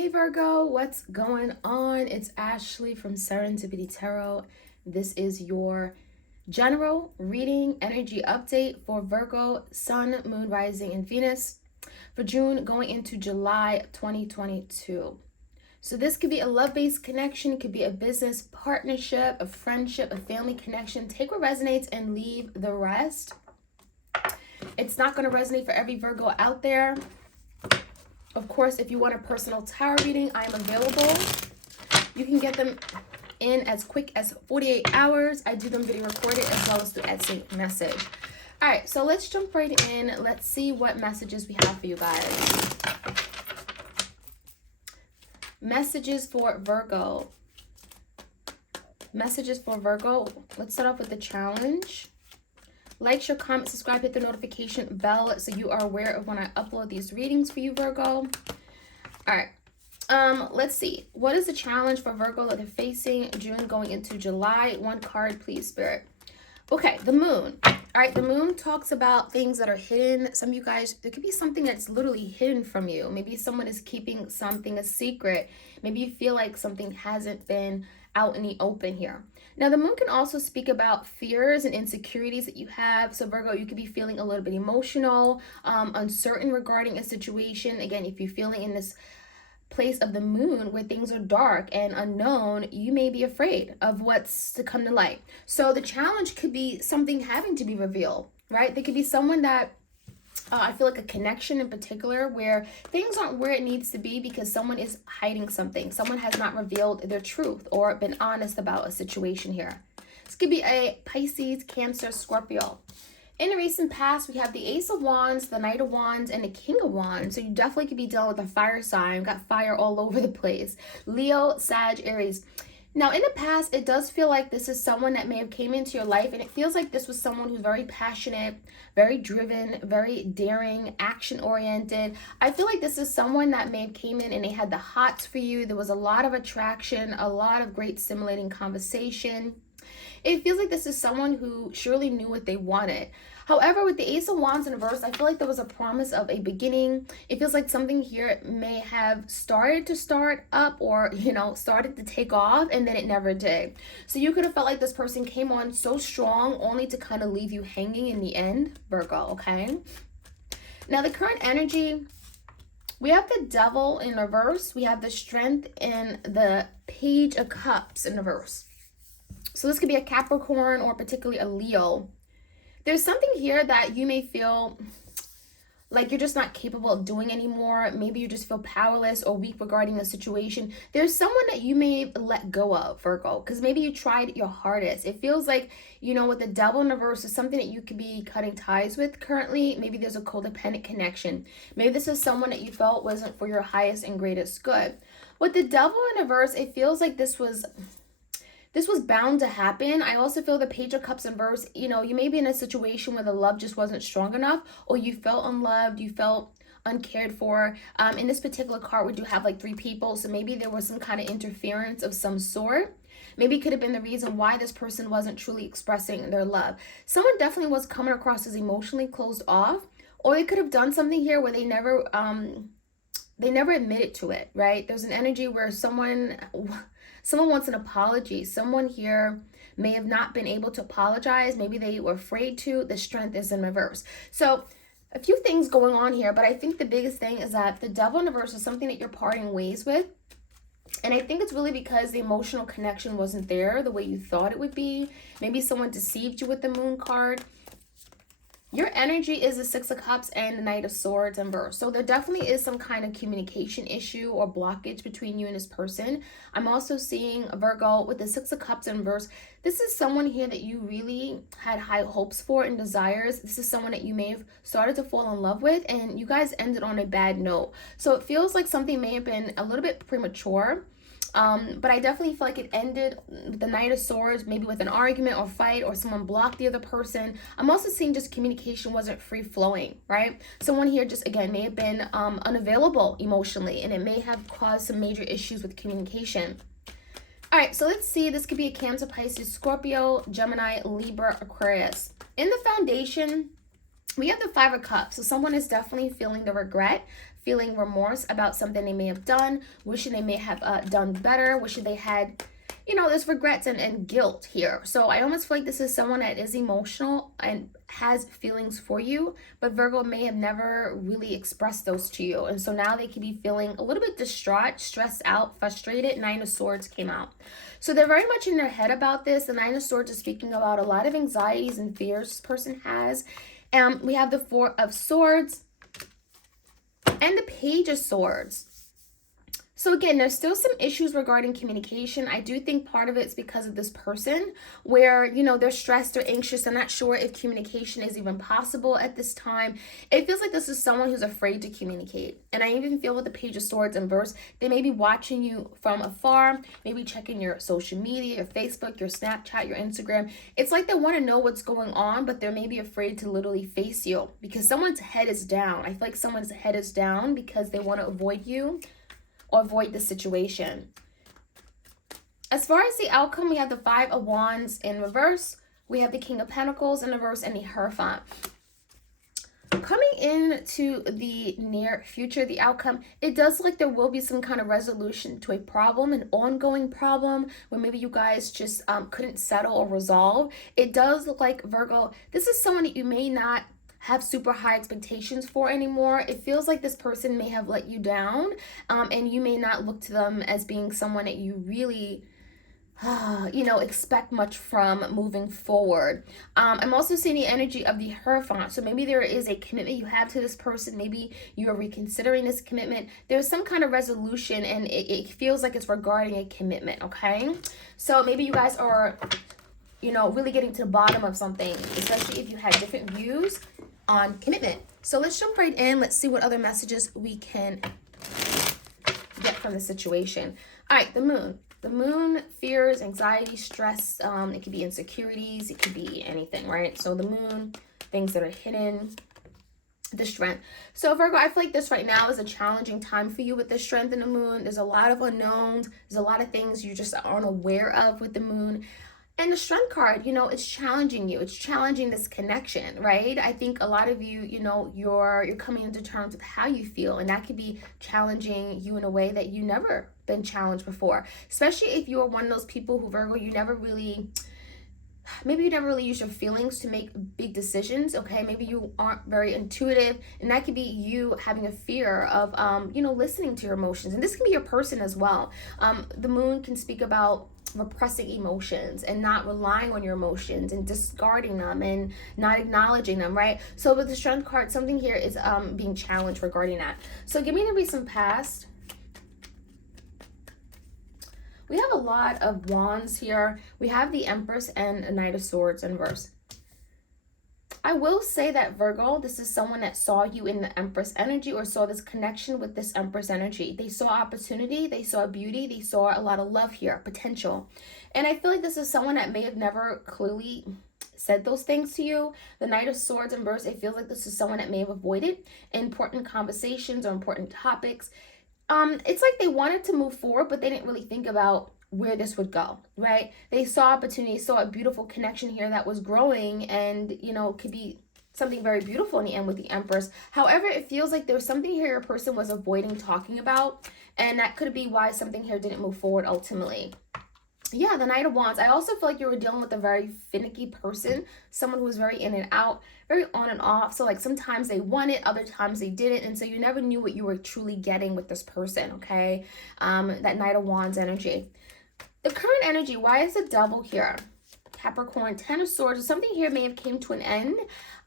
Hey Virgo, what's going on? It's Ashley from Serendipity Tarot. This is your general reading energy update for Virgo, Sun, Moon, Rising, and Venus for June going into July 2022. So this could be a love-based connection, it could be a business partnership, a friendship, a family connection. Take what resonates and leave the rest. It's not going to resonate for every Virgo out there. Of course, if you want a personal tarot reading, I am available. You can get them in as quick as 48 hours. I do them video recorded as well as through Etsy message. All right, so let's jump right in. Let's see what messages we have for you guys. Messages for Virgo. Messages for Virgo. Let's start off with the challenge. Like, share, comment, subscribe, hit the notification bell so you are aware of when I upload these readings for you, Virgo. All right. Let's see. What is the challenge for Virgo that they're facing June going into July? One card, please, Spirit. Okay, the moon. All right, the moon talks about things that are hidden. Some of you guys, there could be something that's literally hidden from you. Maybe someone is keeping something a secret. Maybe you feel like something hasn't been out in the open here. Now, the moon can also speak about fears and insecurities that you have. So, Virgo, you could be feeling a little bit emotional, uncertain regarding a situation. Again, if you're feeling in this place of the moon where things are dark and unknown, you may be afraid of what's to come to light. So the challenge could be something having to be revealed, right? There could be someone that I feel like a connection in particular where things aren't where it needs to be because someone is hiding something. Someone has not revealed their truth or been honest about a situation here. This could be a Pisces, Cancer, Scorpio. In the recent past, we have the Ace of Wands, the Knight of Wands, and the King of Wands. So you definitely could be dealing with a fire sign. Got fire all over the place. Leo, Sag, Aries. Now, in the past, it does feel like this is someone that may have came into your life, and it feels like this was someone who's very passionate, very driven, very daring, action-oriented. I feel like this is someone that may have came in and they had the hots for you. There was a lot of attraction, a lot of great stimulating conversation. It feels like this is someone who surely knew what they wanted. However, with the Ace of Wands in reverse, I feel like there was a promise of a beginning. It feels like something here may have started to start up or, started to take off and then it never did. So you could have felt like this person came on so strong only to kind of leave you hanging in the end, Virgo, okay? Now, the current energy, we have the Devil in reverse. We have the Strength and the Page of Cups in reverse. So this could be a Capricorn or particularly a Leo. There's something here that you may feel like you're just not capable of doing anymore. Maybe you just feel powerless or weak regarding a situation. There's someone that you may let go of, Virgo, because maybe you tried your hardest. It feels like, with the Devil in reverse is something that you could be cutting ties with currently. Maybe there's a codependent connection. Maybe this is someone that you felt wasn't for your highest and greatest good. With the Devil in reverse, it feels like this was bound to happen. I also feel the Page of Cups in reverse, you may be in a situation where the love just wasn't strong enough or you felt unloved, you felt uncared for. In this particular card, we do have like 3 people. So maybe there was some kind of interference of some sort. Maybe it could have been the reason why this person wasn't truly expressing their love. Someone definitely was coming across as emotionally closed off, or they could have done something here where they never admitted to it, right? There's an energy where someone wants an apology. Someone here may have not been able to apologize. Maybe they were afraid to. The Strength is in reverse. So a few things going on here, but I think the biggest thing is that the Devil in reverse is something that you're parting ways with. And I think it's really because the emotional connection wasn't there the way you thought it would be. Maybe someone deceived you with the Moon card. Your energy is the 6 of Cups and the Knight of Swords in reverse. So there definitely is some kind of communication issue or blockage between you and this person. I'm also seeing a Virgo with the 6 of Cups in reverse. This is someone here that you really had high hopes for and desires. This is someone that you may have started to fall in love with and you guys ended on a bad note. So it feels like something may have been a little bit premature. But I definitely feel like it ended with the Knight of Swords, maybe with an argument or fight or someone blocked the other person. I'm also seeing just communication wasn't free flowing, right? Someone here just, again, may have been unavailable emotionally and it may have caused some major issues with communication. All right, so let's see. This could be a Cancer, Pisces, Scorpio, Gemini, Libra, Aquarius. In the foundation, we have the 5 of Cups. So someone is definitely feeling the regret, feeling remorse about something they may have done, wishing they may have done better, wishing they had, you know, there's regrets and guilt here. So I almost feel like this is someone that is emotional and has feelings for you, but Virgo may have never really expressed those to you. And so now they could be feeling a little bit distraught, stressed out, frustrated. Nine of Swords came out. So they're very much in their head about this. The Nine of Swords is speaking about a lot of anxieties and fears this person has. We have the Four of Swords and the Page of Swords. So again, there's still some issues regarding communication. I do think part of it's because of this person where, you know, they're stressed or anxious. They're not sure if communication is even possible at this time. It feels like this is someone who's afraid to communicate. And I even feel with the Page of Swords in verse, they may be watching you from afar, maybe checking your social media, your Facebook, your Snapchat, your Instagram. It's like they want to know what's going on, but they're maybe afraid to literally face you because someone's head is down. I feel like someone's head is down because they want to avoid you or avoid the situation. As far as the outcome, we have the Five of Wands in reverse. We have the King of Pentacles in reverse and the Hierophant. Coming into the near future, the outcome, it does look like there will be some kind of resolution to a problem, an ongoing problem, where maybe you guys just couldn't settle or resolve. It does look like, Virgo, this is someone that you may not have super high expectations for anymore. It feels like this person may have let you down, and you may not look to them as being someone that you really you know, expect much from moving forward. I'm also seeing the energy of the Hierophant. So maybe there is a commitment you have to this person. Maybe you are reconsidering this commitment. There's some kind of resolution, and it feels like it's regarding a commitment, okay? So maybe you guys are, you know, really getting to the bottom of something, especially if you had different views on commitment. So let's jump right in. Let's see what other messages we can get from the situation. All right, the moon. The moon, fears, anxiety, stress. It could be insecurities. It could be anything, right? So the moon, things that are hidden, the strength. So Virgo, I feel like this right now is a challenging time for you with the strength in the moon. There's a lot of unknowns. There's a lot of things you just aren't aware of with the moon. And the strength card, you know, it's challenging you. It's challenging this connection, right? I think a lot of you, you know, you're coming into terms with how you feel, and that could be challenging you in a way that you never been challenged before. Especially if you're one of those people who, Virgo, you never really use your feelings to make big decisions, okay? Maybe you aren't very intuitive, and that could be you having a fear of, you know, listening to your emotions. And this can be your person as well. The moon can speak about repressing emotions and not relying on your emotions and discarding them and not acknowledging them, right? So with the strength card, something here is being challenged regarding that. So give me the recent past. We have a lot of wands here. We have the Empress and a Knight of Swords in verse. I will say that, Virgo, this is someone that saw you in the Empress energy or saw this connection with this Empress energy. They saw opportunity, they saw beauty, they saw a lot of love here, potential. And I feel like this is someone that may have never clearly said those things to you. The Knight of Swords in verse, it feels like this is someone that may have avoided important conversations or important topics. It's like they wanted to move forward, but they didn't really think about where this would go, right? They saw opportunity, saw a beautiful connection here that was growing, and, you know, could be something very beautiful in the end with the Empress. However, it feels like there was something here your person was avoiding talking about, and that could be why something here didn't move forward ultimately. Yeah, the Knight of Wands. I also feel like you were dealing with a very finicky person, someone who was very in and out, very on and off. So like sometimes they won it, other times they didn't, and so you never knew what you were truly getting with this person, okay? That Knight of Wands energy. The current energy, why is the Devil here? Capricorn, Ten of Swords. Something here may have came to an end.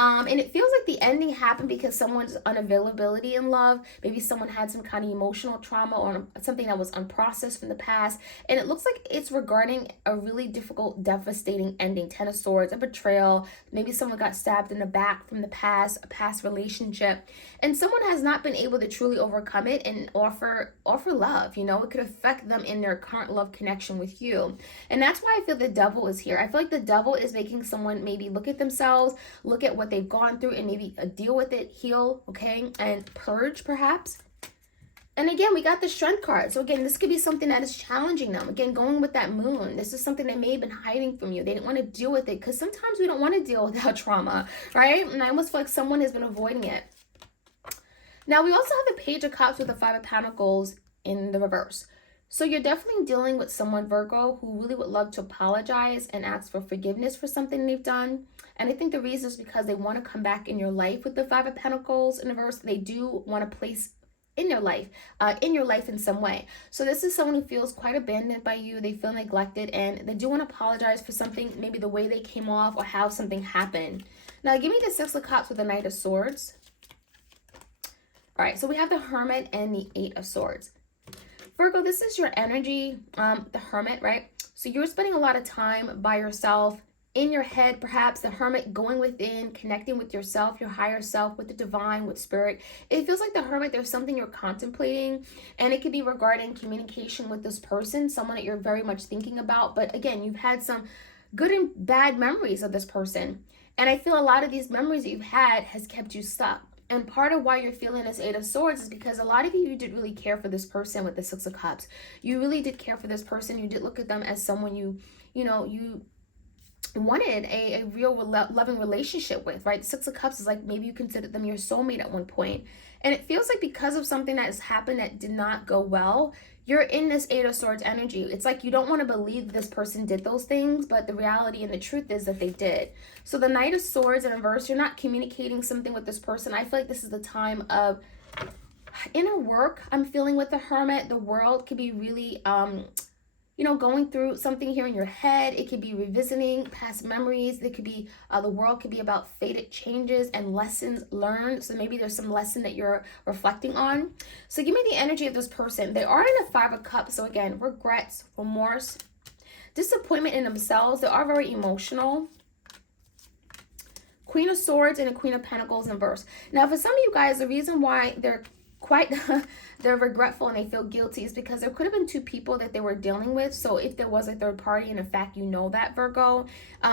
And it feels like the ending happened because someone's unavailability in love. Maybe someone had some kind of emotional trauma or something that was unprocessed from the past. And it looks like it's regarding a really difficult, devastating ending. Ten of Swords, a betrayal. Maybe someone got stabbed in the back from the past, a past relationship. And someone has not been able to truly overcome it and offer love. You know, it could affect them in their current love connection with you. And that's why I feel the Devil is here. I feel like the Devil is making someone maybe look at themselves, look at what they've gone through, and maybe deal with it, heal, okay, and purge perhaps. And again, we got the Strength card. So again, this could be something that is challenging them. Again, going with that moon, this is something they may have been hiding from you. They didn't want to deal with it because sometimes we don't want to deal with that trauma, right? And I almost feel like someone has been avoiding it. Now, we also have the Page of Cups with the Five of Pentacles in the reverse. So you're definitely dealing with someone, Virgo, who really would love to apologize and ask for forgiveness for something they've done. And I think the reason is because they want to come back in your life with the Five of Pentacles in reverse. They do want to place in your life in some way. So this is someone who feels quite abandoned by you. They feel neglected, and they do want to apologize for something, maybe the way they came off or how something happened. Now, give me the Six of Cups with the Knight of Swords. All right, so we have the Hermit and the Eight of Swords. Virgo, this is your energy, the Hermit, right? So you're spending a lot of time by yourself, in your head, perhaps. The Hermit, going within, connecting with yourself, your higher self, with the divine, with spirit. It feels like the Hermit, there's something you're contemplating, and it could be regarding communication with this person, someone that you're very much thinking about. But again, you've had some good and bad memories of this person. And I feel a lot of these memories that you've had has kept you stuck. And part of why you're feeling this Eight of Swords is because a lot of you did really care for this person with the Six of Cups. You really did care for this person. You did look at them as someone you wanted a real loving relationship with, right? Six of Cups is like maybe you considered them your soulmate at one point. And it feels like because of something that has happened that did not go well, you're in this Eight of Swords energy. It's like you don't want to believe this person did those things, but the reality and the truth is that they did. So the Knight of Swords in reverse, you're not communicating something with this person. I feel like this is the time of inner work I'm feeling with the Hermit. The world could be really going through something here in your head. It could be revisiting past memories. It could be, the world could be about fated changes and lessons learned. So maybe there's some lesson that you're reflecting on. So give me the energy of this person. They are in a Five of Cups. So again, regrets, remorse, disappointment in themselves. They are very emotional. Queen of Swords and a Queen of Pentacles in reverse. Now, for some of you guys, the reason why they're regretful and they feel guilty is because there could have been two people that they were dealing with. So if there was a third party, and in fact you know that, Virgo,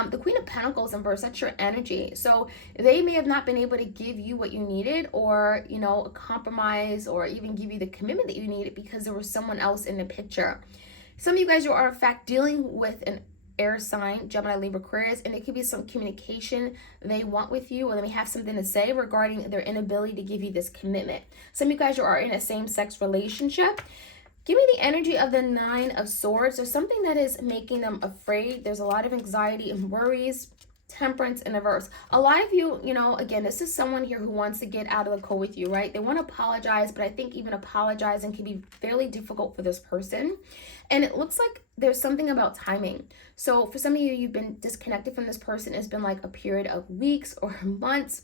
the Queen of Pentacles in reverse, that's your energy. So they may have not been able to give you what you needed, or a compromise, or even give you the commitment that you needed because there was someone else in the picture. Some of you guys, you are in fact dealing with an air sign, Gemini, Libra, Aquarius, and it could be some communication they want with you, or they may have something to say regarding their inability to give you this commitment. Some of you guys, you are in a same-sex relationship. Give me the energy of the Nine of Swords. There's something that is making them afraid. There's a lot of anxiety and worries. Temperance in reverse. A lot of you, again, this is someone here who wants to get out of the code with you, right? They want to apologize, but I think even apologizing can be fairly difficult for this person. And it looks like there's something about timing. So for some of you, you've been disconnected from this person. It's been like a period of weeks or months,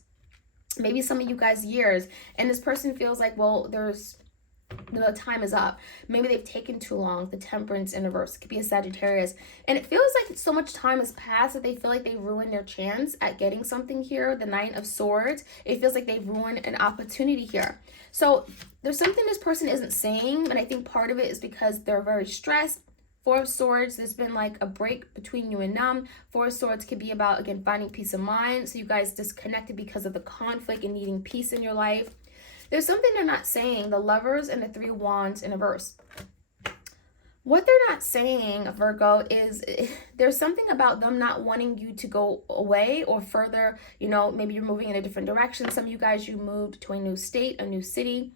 maybe some of you guys years. And this person feels like, well, the time is up. Maybe they've taken too long. The Temperance in reverse. It could be a Sagittarius. And it feels like so much time has passed that they feel like they ruined their chance at getting something here. The Nine of Swords. It feels like they've ruined an opportunity here. So there's something this person isn't saying. And I think part of it is because they're very stressed. Four of Swords, there's been like a break between you and them. Four of Swords could be about, again, finding peace of mind. So you guys disconnected because of the conflict and needing peace in your life. There's something they're not saying. The Lovers and the Three of Wands in reverse. What they're not saying, Virgo, is there's something about them not wanting you to go away or further. Maybe you're moving in a different direction. Some of you guys, you moved to a new state, a new city.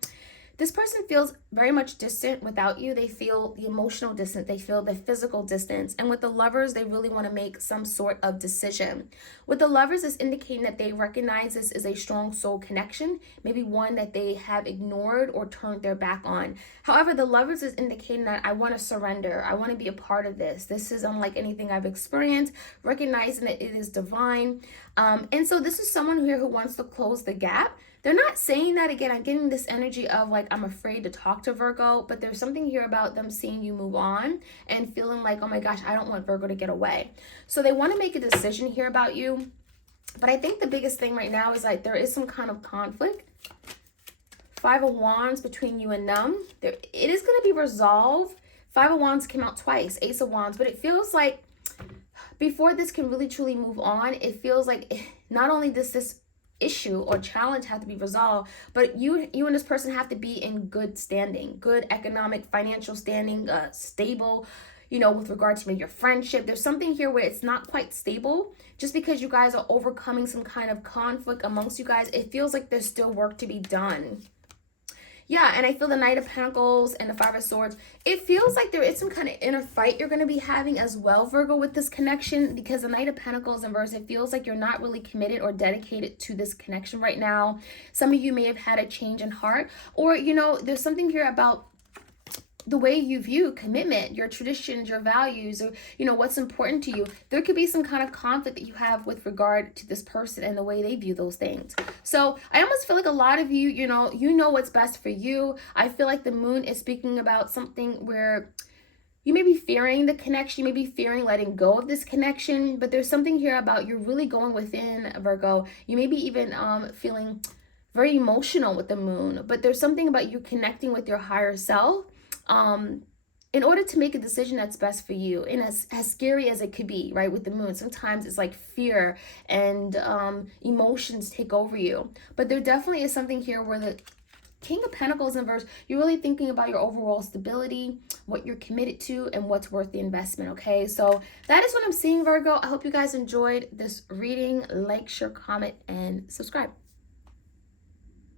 This person feels very much distant without you. They feel the emotional distance. They feel the physical distance. And with the Lovers, they really want to make some sort of decision. With the Lovers, it's indicating that they recognize this is a strong soul connection, maybe one that they have ignored or turned their back on. However, the Lovers is indicating that I want to surrender. I want to be a part of this. This is unlike anything I've experienced, recognizing that it is divine. And so this is someone here who wants to close the gap. They're not saying that. Again, I'm getting this energy of like, I'm afraid to talk to Virgo, but there's something here about them seeing you move on and feeling like, oh my gosh, I don't want Virgo to get away. So they want to make a decision here about you. But I think the biggest thing right now is like there is some kind of conflict. Five of Wands between you and them. It is going to be resolved. Five of Wands came out twice, Ace of Wands, but it feels like before this can really truly move on, it feels like not only does this issue or challenge have to be resolved, but you and this person have to be in good standing, good economic, financial standing, stable, with regard to maybe your friendship. There's something here where it's not quite stable. Just because you guys are overcoming some kind of conflict amongst you guys, it feels like there's still work to be done. Yeah, and I feel the Knight of Pentacles and the Five of Swords. It feels like there is some kind of inner fight you're going to be having as well, Virgo, with this connection, because the Knight of Pentacles in verse, it feels like you're not really committed or dedicated to this connection right now. Some of you may have had a change in heart, or, you know, there's something here about the way you view commitment, your traditions, your values, or, you know, what's important to you. There could be some kind of conflict that you have with regard to this person and the way they view those things. So I almost feel like a lot of you, you know what's best for you. I feel like the moon is speaking about something where you may be fearing the connection, you may be fearing letting go of this connection, but there's something here about you're really going within, Virgo. You may be even feeling very emotional with the moon, but there's something about you connecting with your higher self in order to make a decision that's best for you. And as scary as it could be, right, with the moon, sometimes it's like fear and emotions take over you. But there definitely is something here where the King of Pentacles in verse, you're really thinking about your overall stability, what you're committed to, and what's worth the investment, okay? So that is what I'm seeing, Virgo. I hope you guys enjoyed this reading. Like, share, comment, and subscribe.